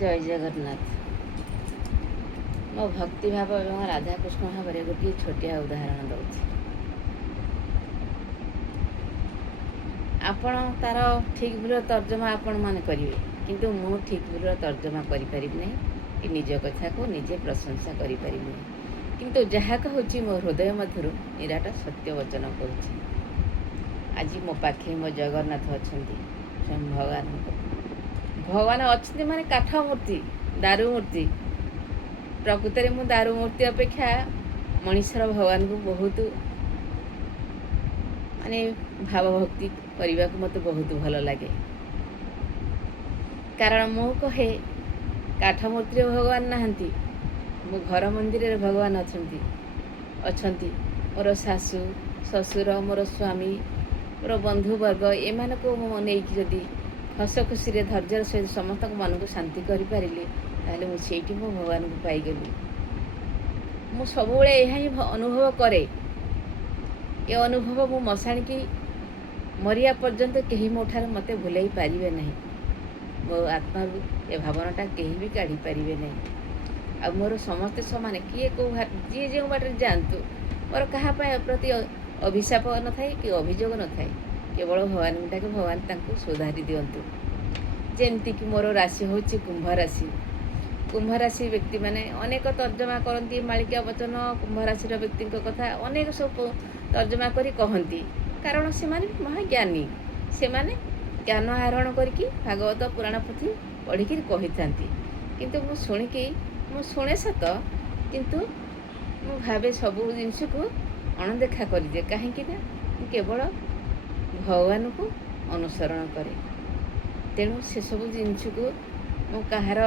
ଜୟ ଜଗନ୍ନାଥ। ମୋ ଭକ୍ତି ଭାବ ଏବଂ ରାଧାକୃଷ୍ଣ ଭାବରେ ଗୋଟିଏ ଛୋଟିଆ ଉଦାହରଣ ଦେଉଛି। ଆପଣ ତା'ର ଠିକ୍ ଭୁଲର ତର୍ଜମା ଆପଣମାନେ କରିବେ, କିନ୍ତୁ ମୁଁ ଠିକ୍ ଭୁଲର ତର୍ଜମା କରିପାରିବି ନାହିଁ କି ନିଜ କଥାକୁ ନିଜେ ପ୍ରଶଂସା କରିପାରିବି ନାହିଁ। କିନ୍ତୁ ଯାହା କହୁଛି ମୋ ହୃଦୟ ମଧ୍ୟରୁ ନିରାଟ ସତ୍ୟ ବଚନ କହୁଛି। ଆଜି ମୋ ପାଖେ ମୋ ଜଗନ୍ନାଥ ଅଛନ୍ତି। ଭଗବାନ ଅଛନ୍ତି ମାନେ କାଠ ମୂର୍ତ୍ତି, ଦାରୁ ମୂର୍ତ୍ତି। ପ୍ରକୃତରେ ମୁଁ ଦାରୁ ମୂର୍ତ୍ତି ଅପେକ୍ଷା ମଣିଷର ଭଗବାନଙ୍କୁ ବହୁତ ଭାବଭକ୍ତି କରିବାକୁ ମୋତେ ବହୁତ ଭଲ ଲାଗେ। କାରଣ ମୁଁ କହେ କାଠ ମୂର୍ତ୍ତିରେ ଭଗବାନ ନାହାନ୍ତି, ମୋ ଘର ମନ୍ଦିରରେ ଭଗବାନ ଅଛନ୍ତି। ମୋର ଶାଶୁ ଶ୍ୱଶୁର, ମୋର ସ୍ୱାମୀ, ମୋର ବନ୍ଧୁବର୍ଗ, ଏମାନଙ୍କୁ ମୁଁ ନେଇକି ଯଦି ହସ ଖୁସିରେ ଧୈର୍ଯ୍ୟର ସହିତ ସମସ୍ତଙ୍କ ମନକୁ ଶାନ୍ତି କରିପାରିଲି, ତାହେଲେ ମୁଁ ସେଇଠି ମୋ ଭଗବାନଙ୍କୁ ପାଇଗଲି। ମୁଁ ସବୁବେଳେ ଏହା ହିଁ ଅନୁଭବ କରେ। ଏ ଅନୁଭବ ମୁଁ ମଶାଣିକି ମରିବା ପର୍ଯ୍ୟନ୍ତ କେହି ମୋ ଠାରୁ ମୋତେ ଭୁଲେଇ ପାରିବେ ନାହିଁ। ମୋ ଆତ୍ମାରୁ ଏ ଭାବନାଟା କେହି ବି କାଢ଼ିପାରିବେ ନାହିଁ। ଆଉ ମୋର ସମସ୍ତେ ସମାନ, ଯିଏ ଯେଉଁ ବାଟରେ ଯାଆନ୍ତୁ, ମୋର କାହା ପ୍ରତି ଅଭିଶାପ ନଥାଏ କି ଅଭିଯୋଗ ନଥାଏ। କେବଳ ଭଗବାନଙ୍କୁ ଡାକେ, ଭଗବାନ ତାଙ୍କୁ ସୁଧାରି ଦିଅନ୍ତୁ। ଯେମିତିକି ମୋର ରାଶି ହେଉଛି କୁମ୍ଭ ରାଶି। କୁମ୍ଭ ରାଶି ବ୍ୟକ୍ତିମାନେ ଅନେକ ତର୍ଜମା କରନ୍ତି, ମାଳିକା ବଚନ କୁମ୍ଭ ରାଶିର ବ୍ୟକ୍ତିଙ୍କ କଥା ଅନେକ ସବୁ ତର୍ଜମା କରି କହନ୍ତି। କାରଣ ସେମାନେ ମହାଜ୍ଞାନୀ। ସେମାନେ ଜ୍ଞାନ ଆହରଣ କରିକି ଭାଗବତ ପୁରାଣ ପୋଥି ପଢ଼ିକିରି କହିଥାନ୍ତି। କିନ୍ତୁ ମୁଁ ଶୁଣେ ସତ, କିନ୍ତୁ ମୁଁ ଭାବେ ସବୁ ଜିନିଷକୁ ଅଣଦେଖା କରିଦିଏ। କାହିଁକି ନା ମୁଁ କେବଳ ଭଗବାନଙ୍କୁ ଅନୁସରଣ କରେ। ତେଣୁ ସେସବୁ ଜିନିଷକୁ ମୁଁ କାହାର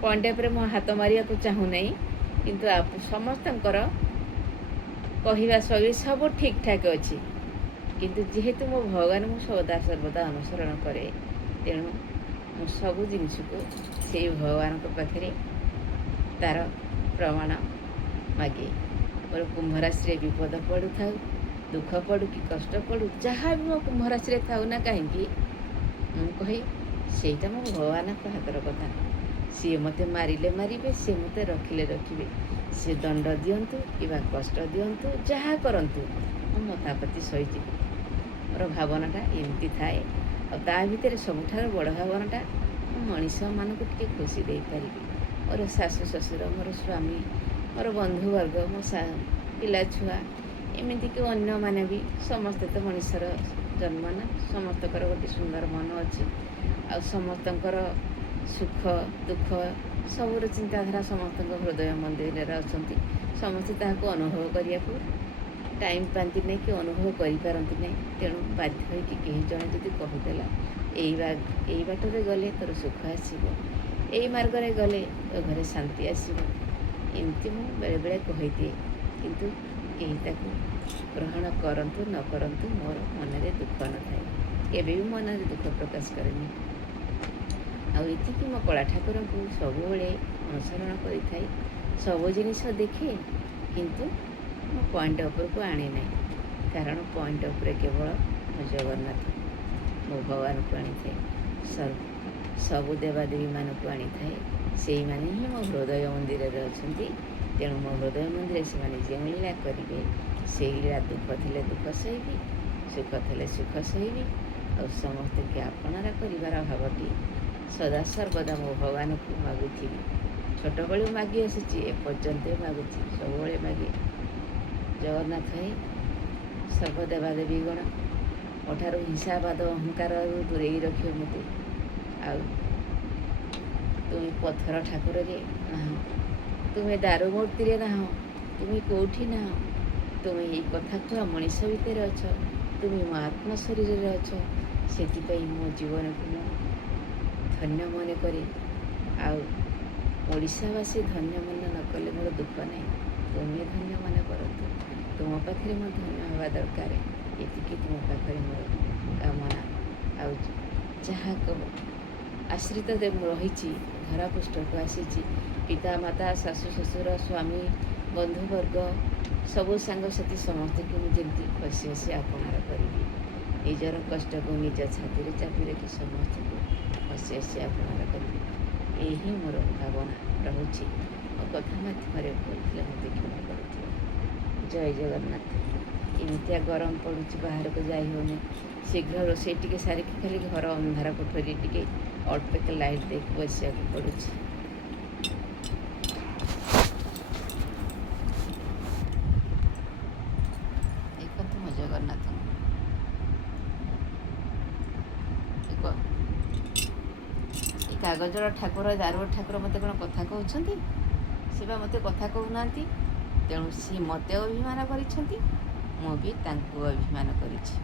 ପଏଣ୍ଟ ଉପରେ ମୁଁ ହାତ ମାରିବାକୁ ଚାହୁଁନାହିଁ। କିନ୍ତୁ ସମସ୍ତଙ୍କର କହିବା ଶୈଳୀ ସବୁ ଠିକ୍ ଠାକ୍ ଅଛି। କିନ୍ତୁ ଯେହେତୁ ମୋ ଭଗବାନଙ୍କୁ ସର୍ବଦା ଅନୁସରଣ କରେ, ତେଣୁ ମୁଁ ସବୁ ଜିନିଷକୁ ସେଇ ଭଗବାନଙ୍କ ପାଖରେ ତା'ର ପ୍ରମାଣ ମାଗେ। ମୋର କୁମ୍ଭ ରାଶିରେ ବିପଦ ପଡ଼ୁଥାଉ, ଦୁଃଖ ପଡ଼ୁ କି କଷ୍ଟ ପଡ଼ୁ, ଯାହା ବି ମୋ କୁମ୍ଭ ରାଶିରେ ଥାଉ ନା କାହିଁକି, ମୁଁ କହେ ସେଇଟା ମୋ ଭଗବାନଙ୍କ ହାତର କଥା। ସିଏ ମୋତେ ମାରିଲେ ମାରିବେ, ସିଏ ମୋତେ ରଖିଲେ ରଖିବେ। ସିଏ ଦଣ୍ଡ ଦିଅନ୍ତୁ କିମ୍ବା କଷ୍ଟ ଦିଅନ୍ତୁ, ଯାହା କରନ୍ତୁ, ମୁଁ ତା ପ୍ରତି ସହିଯିବି। ମୋର ଭାବନାଟା ଏମିତି ଥାଏ। ଆଉ ତା ଭିତରେ ସବୁଠାରୁ ବଡ଼ ଭାବନାଟା, ମୁଁ ମଣିଷମାନଙ୍କୁ ଟିକେ ଖୁସି ଦେଇପାରିବି। ମୋର ଶାଶୁ ଶ୍ୱଶୁର, ମୋର ସ୍ୱାମୀ, ମୋର ବନ୍ଧୁବର୍ଗ, ମୋ ପିଲାଛୁଆ, ଏମିତିକି ଅନ୍ୟମାନେ ବି, ସମସ୍ତେ ତ ମଣିଷର ଜନ୍ମ ନା, ସମସ୍ତଙ୍କର ଗୋଟେ ସୁନ୍ଦର ମନ ଅଛି। ଆଉ ସମସ୍ତଙ୍କର ସୁଖ ଦୁଃଖ ସବୁର ଚିନ୍ତାଧାରା ସମସ୍ତଙ୍କ ହୃଦୟ ମନ୍ଦିରରେ ଅଛନ୍ତି। ସମସ୍ତେ ତାହାକୁ ଅନୁଭବ କରିବାକୁ ଟାଇମ୍ ପାଆନ୍ତି ନାହିଁ କି ଅନୁଭବ କରିପାରନ୍ତି ନାହିଁ। ତେଣୁ ବାଧ୍ୟ ହୋଇକି କେହି ଜଣେ ଯଦି କହିଦେଲା, ଏଇ ବାଟରେ ଗଲେ ତୋର ସୁଖ ଆସିବ, ଏଇ ମାର୍ଗରେ ଗଲେ ତୋ ଘରେ ଶାନ୍ତି ଆସିବ, ଏମିତି ମୁଁ ବେଳେବେଳେ କହିଦିଏ। କିନ୍ତୁ କେହି ତାକୁ ଗ୍ରହଣ କରନ୍ତୁ ନ କରନ୍ତୁ, ମୋର ମନରେ ଦୁଃଖ ନଥାଏ। କେବେ ବି ମନରେ ଦୁଃଖ ପ୍ରକାଶ କରେନି। ଆଉ ଏତିକି ମୋ କଳା ଠାକୁରଙ୍କୁ ସବୁବେଳେ ଅନୁସରଣ କରିଥାଏ। ସବୁ ଜିନିଷ ଦେଖେ, କିନ୍ତୁ ମୁଁ ପଏଣ୍ଟ ଉପରକୁ ଆଣେ ନାହିଁ। କାରଣ ପଏଣ୍ଟ ଉପରେ କେବଳ ମୋ ଜଗନ୍ନାଥ, ମୋ ଭଗବାନଙ୍କୁ ଆଣିଥାଏ। ସବୁ ଦେବାଦେବୀମାନଙ୍କୁ ଆଣିଥାଏ। ସେଇମାନେ ହିଁ ମୋ ହୃଦୟ ମନ୍ଦିରରେ ଅଛନ୍ତି। ତେଣୁ ମୋ ହୃଦୟ ମନ୍ଦିରରେ ସେମାନେ ଯେଉଁ ଲୀଳା କରିବେ, ସେଇ ଲୀଳା ଦୁଃଖ ଥିଲେ ଦୁଃଖ ସହିବି, ସୁଖ ଥିଲେ ସୁଖ ସହିବି। ଆଉ ସମସ୍ତଙ୍କୁ ଆପଣାର କରିବାର ଭାବଟି ସଦାସର୍ବଦା ମୋ ଭଗବାନଙ୍କୁ ମାଗୁଥିବି। ଛୋଟବେଳୁ ମାଗି ଆସିଛି, ଏପର୍ଯ୍ୟନ୍ତ ମାଗୁଛି, ସବୁବେଳେ ମାଗେ। ଜଗନ୍ନାଥ ହେ, ସର୍ବଦେବାଦେବୀ ଗଣ, ମୋଠାରୁ ହିଂସାବାଦ ଅହଙ୍କାରରୁ ଦୂରେଇ ରଖିବ ମୋତେ। ଆଉ ତୁମେ ପଥର ଠାକୁରରେ ନାହଁ, ତୁମେ ଦାରୁ ମୂର୍ତ୍ତିରେ ନାହଁ, ତୁମେ କେଉଁଠି ନାହଁ, ତୁମେ ଏଇ କଥା କୁହା ମଣିଷ ଭିତରେ ଅଛ, ତୁମେ ମୋ ଆତ୍ମ ଶରୀରରେ ଅଛ। ସେଥିପାଇଁ ମୋ ଜୀବନକୁ ମୁଁ ଧନ୍ୟ ମନେ କରେ। ଆଉ ଓଡ଼ିଶାବାସୀ ଧନ୍ୟ ମନେ ନ କଲେ ମୋର ଦୁଃଖ ନାହିଁ। ତୁମେ ଧନ୍ୟ ମନେ କରନ୍ତୁ। ତୁମ ପାଖରେ ମୁଁ ଧନ୍ୟ ହେବା ଦରକାର। ଏତିକି ତୁମ ପାଖରେ ମୋର କାମନା। ଆଉ ଯାହା ଆଶ୍ରିତରେ ମୁଁ ରହିଛି, ଧରାପୃଷ୍ଠକୁ ଆସିଛି, ପିତାମାତା, ଶାଶୁ ଶ୍ୱଶୁର, ସ୍ୱାମୀ, ବନ୍ଧୁବର୍ଗ, ସବୁ ସାଙ୍ଗସାଥି ସମସ୍ତଙ୍କୁ ମୁଁ ଯେମିତି ହସି ହସି ଆପଣାର କରିବି। ନିଜର କଷ୍ଟକୁ ନିଜ ଛାତିରେ ଚାପି ରଖି ସମସ୍ତଙ୍କୁ ହସି ହସି ଆପଣାର କରିବି। ଏହି ମୋର ଭାବନା ରହୁଛି। ମୋ କଥା ମାଧ୍ୟମରେ ଭୁଲଥିଲେ ମୋତେ କ୍ଷମା କରୁଥିବ। ଜୟ ଜଗନ୍ନାଥ। ଏମିତିଆ ଗରମ ପଡ଼ୁଛି, ବାହାରକୁ ଯାଇ ହେଉନି। ଶୀଘ୍ର ରୋଷେଇ ଟିକେ ସାରିକି ଖାଲି ଘର ଅନ୍ଧାର କୋଠରୀ ଟିକେ ଅଳ୍ପ ଲାଇଟ୍ ଦେଇକି ବସିବାକୁ ପଡ଼ୁଛି। ଦେଖନ୍ତୁ ମୋ ଜଗନ୍ନାଥଙ୍କୁ। ଏ କାଗଜର ଠାକୁର, ଦାରୁଅ ଠାକୁର ମୋତେ କ'ଣ କଥା କହୁଛନ୍ତି? ସେ ବା ମୋତେ କଥା କହୁନାହାନ୍ତି। ତେଣୁ ସିଏ ମୋତେ ଅଭିମାନ କରିଛନ୍ତି, ମୁଁ ବି ତାଙ୍କୁ ଅଭିମାନ କରିଛି।